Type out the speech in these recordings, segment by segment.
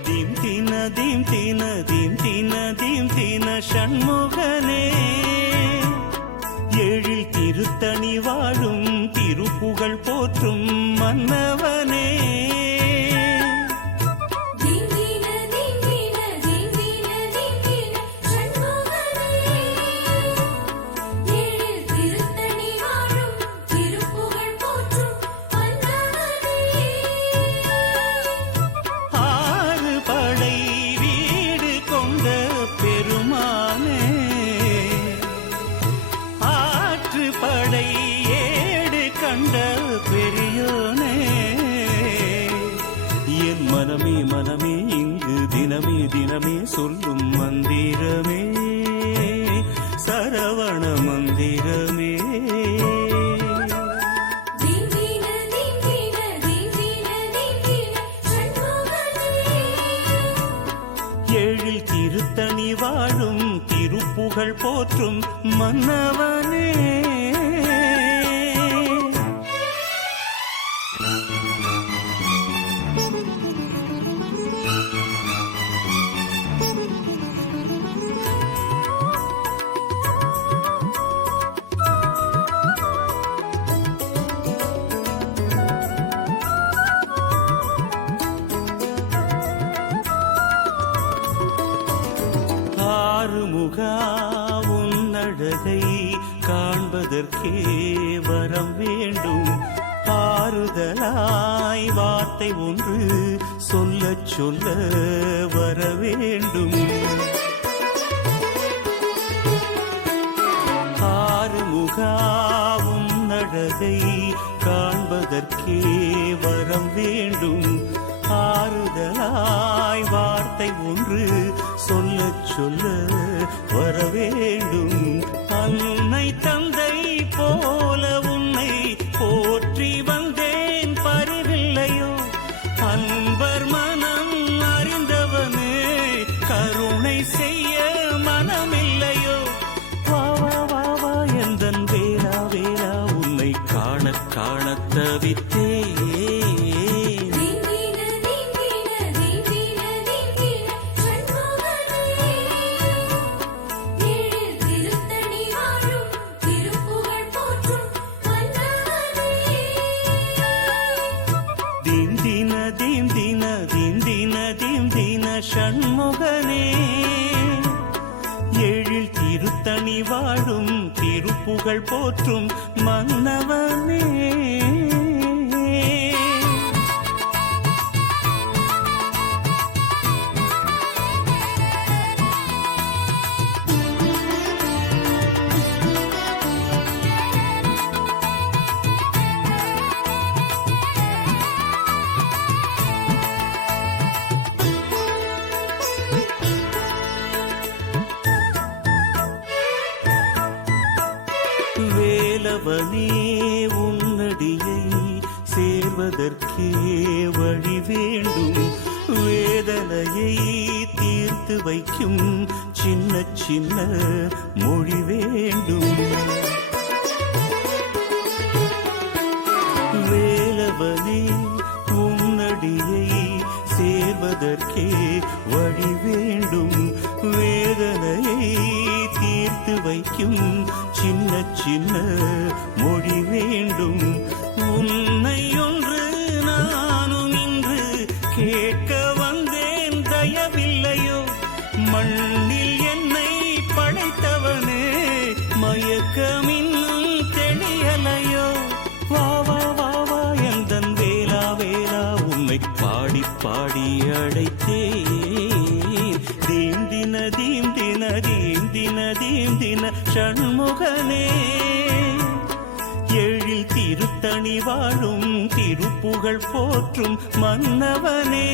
theme தீன theme தீன theme தீன theme தீன ஷண்முகனே ஏழில் திருத்தணி வாழும் திருப்புகழ் போற்றும் மன்னவனே மனமே மனமே இங்கு தினமே தினமே சொல்லும் மந்திரமே சரவண மந்திரமே ஏழில் திருத்தணி வாழும் திருப்புகழ் போற்றும் மன்னவனே ஆறுமுகா உன்னழகை காண்பதற்கே வரம் வேண்டும் ஆறுதலாய் வார்த்தை ஒன்று சொல்ல சொல்ல வர வேண்டும் ஆறுமுகா உன்னழகை காண்பதற்கே வரம் வேண்டும் ஆறுதலாய் வார்த்தை ஒன்று சொல்ல சொல்ல வர வேண்டும் அன்னை தந்தை போல உன்னை போற்றி வந்தேன் பரிவில்லையோ அன்பர் மனம் அறிந்தவனே கருணை செய்ய மனமில்லையோ வா வா வா வா எந்தன் வேளா வேளா உன்னை காண காண தவித்தே ஷண்முகனே ஏழில் திருத்தணி வாழும் திருப்புகழ் போற்றும் மன்னவனே வேலவனே உன்னடியை சேர்வதற்கே வழி வேண்டும் வேதனையை தீர்த்து வைக்கும் சின்ன சின்ன மொழி வேண்டும் வேலவனே உன்னடியை சேர்வதற்கே வழி வேண்டும் வேதனையை தீர்த்து வைக்கும் சின்ன சின்ன மொழி வேண்டும் உன்னை ஒன்று நானும் இன்று கேட்க வந்தேன் தயவில்லையோ மண்ணில் என்னை படைத்தவனே மயக்கம் இன்னும் தெளியலையோ வா வா வா வா எந்தன் வேளா வேளா உன்னை பாடி பாடி அழைத்தே தீம் தின தீம் தின தீம் தின தீம் தின ஷண்முகனே ஏழில் திருத்தணி வாழும் திருப்புகழ் போற்றும் மன்னவனே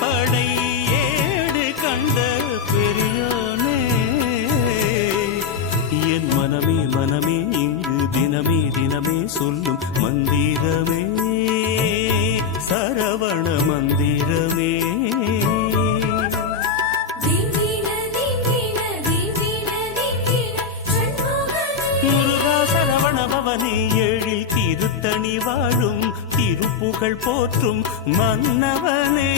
படை ஏடு கண்ட பெரியோனே புகழ் போற்றும் மன்னவனே